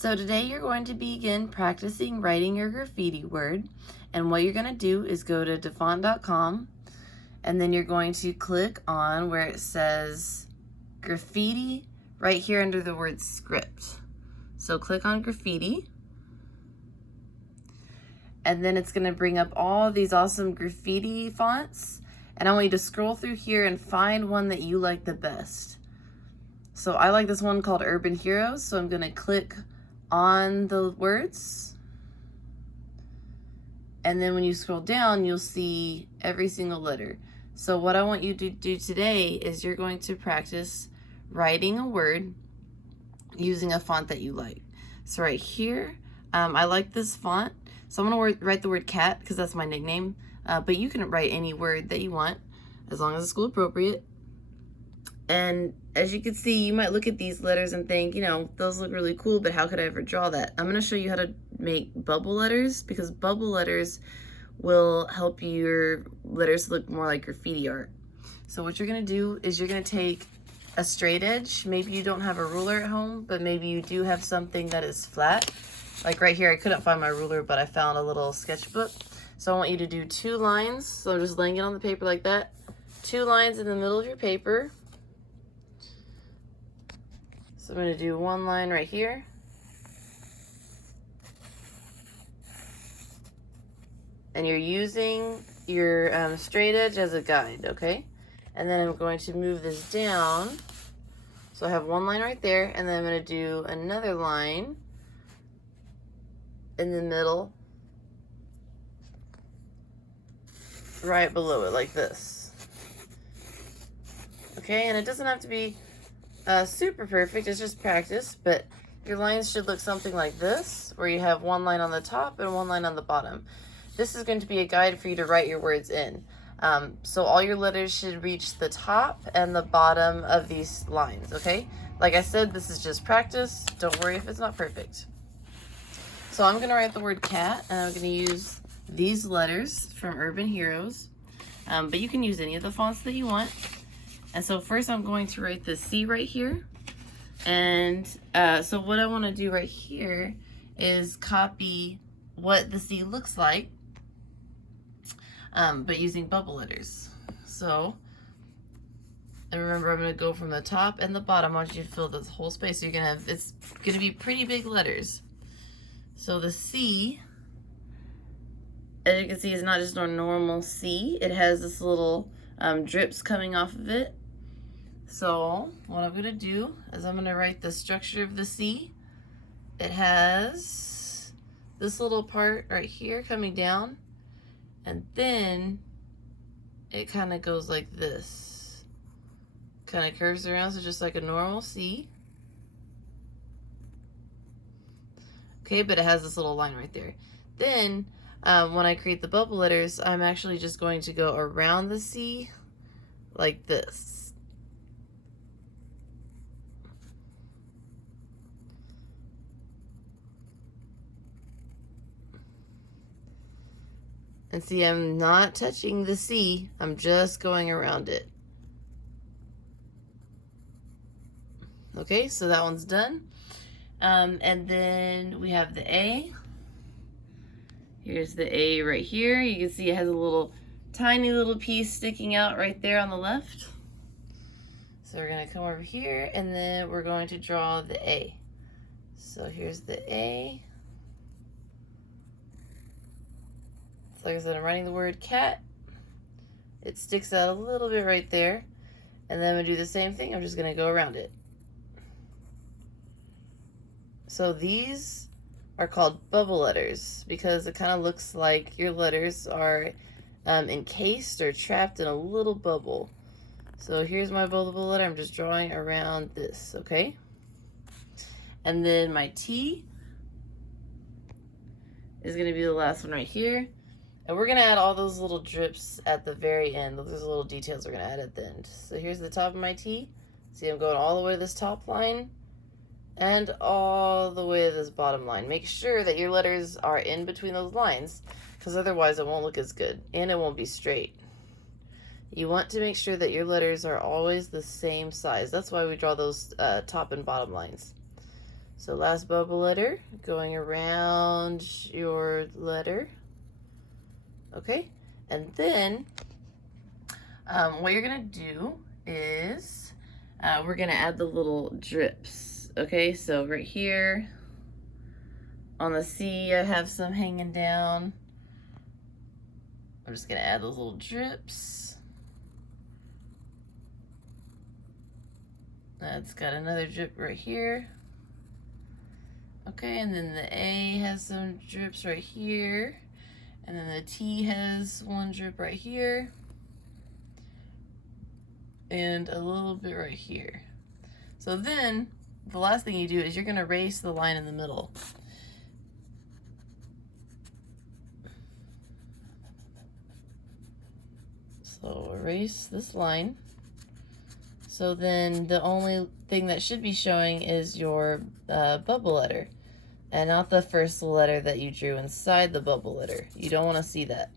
So today you're going to begin practicing writing your graffiti word, and what you're going to do is go to dafont.com and then you're going to click on where it says graffiti right here under the word script. So click on graffiti, and then it's going to bring up all these awesome graffiti fonts, and I want you to scroll through here and find one that you like the best. So I like this one called Urban Heroes, so I'm going to click on the words, and then when you scroll down you'll see every single letter. So what I want you to do today is you're going to practice writing a word using a font that you like. So right here, I like this font, so I'm going to write the word cat because that's my nickname, but you can write any word that you want as long as it's school appropriate. And as you can see, you might look at these letters and think, you know, those look really cool, but how could I ever draw that? I'm going to show you how to make bubble letters, because bubble letters will help your letters look more like graffiti art. So what you're going to do is you're going to take a straight edge. Maybe you don't have a ruler at home, but maybe you do have something that is flat. Like right here, I couldn't find my ruler, but I found a little sketchbook. So I want you to do 2 lines. So I'm just laying it on the paper like that. 2 lines in the middle of your paper. So I'm going to do 1 line right here. And you're using your straight edge as a guide, okay? And then I'm going to move this down. So I have 1 line right there, and then I'm going to do another line in the middle, right below it, like this. Okay, and it doesn't have to be super perfect, it's just practice, but your lines should look something like this, where you have 1 line on the top and 1 line on the bottom. This is going to be a guide for you to write your words in. So all your letters should reach the top and the bottom of these lines, okay? Like I said, this is just practice. Don't worry if it's not perfect. So I'm going to write the word cat, and I'm going to use these letters from Urban Heroes, but you can use any of the fonts that you want. And so first I'm going to write the C right here. And so what I want to do right here is copy what the C looks like, but using bubble letters. So, and remember, I'm going to go from the top and the bottom. I want you to fill this whole space. So you're going to have, it's going to be pretty big letters. So the C, as you can see, is not just a normal C. It has this little drips coming off of it. So what I'm going to do is I'm going to write the structure of the C. It has this little part right here coming down, and then it kind of goes like this. Kind of curves around, so just like a normal C. Okay, but it has this little line right there. Then when I create the bubble letters, I'm actually just going to go around the C like this. And see, I'm not touching the C, I'm just going around it. Okay, so that one's done. And then we have the A. Here's the A right here. You can see it has a little tiny little piece sticking out right there on the left. So we're going to come over here, and then we're going to draw the A. So here's the A. So like I said, I'm writing the word cat. It sticks out a little bit right there. And then I'm going to do the same thing. I'm just going to go around it. So these are called bubble letters because it kind of looks like your letters are encased or trapped in a little bubble. So here's my bubble letter. I'm just drawing around this, okay? And then my T is going to be the last one right here. And we're going to add all those little drips at the very end. Those little details we're going to add at the end. So here's the top of my T. See, I'm going all the way to this top line and all the way to this bottom line. Make sure that your letters are in between those lines, because otherwise it won't look as good and it won't be straight. You want to make sure that your letters are always the same size. That's why we draw those top and bottom lines. So last bubble letter, going around your letter. Okay, and then what you're gonna do is we're gonna add the little drips. Okay, so right here on the C, I have some hanging down. I'm just gonna add those little drips. That's got another drip right here. Okay, and then the A has some drips right here. And then the T has one drip right here. And a little bit right here. So then, the last thing you do is you're gonna erase the line in the middle. So erase this line. So then the only thing that should be showing is your bubble letter, and not the first letter that you drew inside the bubble letter. You don't want to see that.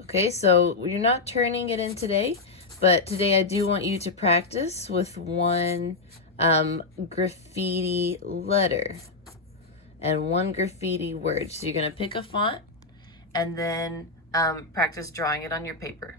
Okay, so you're not turning it in today, but today I do want you to practice with one graffiti letter and one graffiti word. So you're going to pick a font and then practice drawing it on your paper.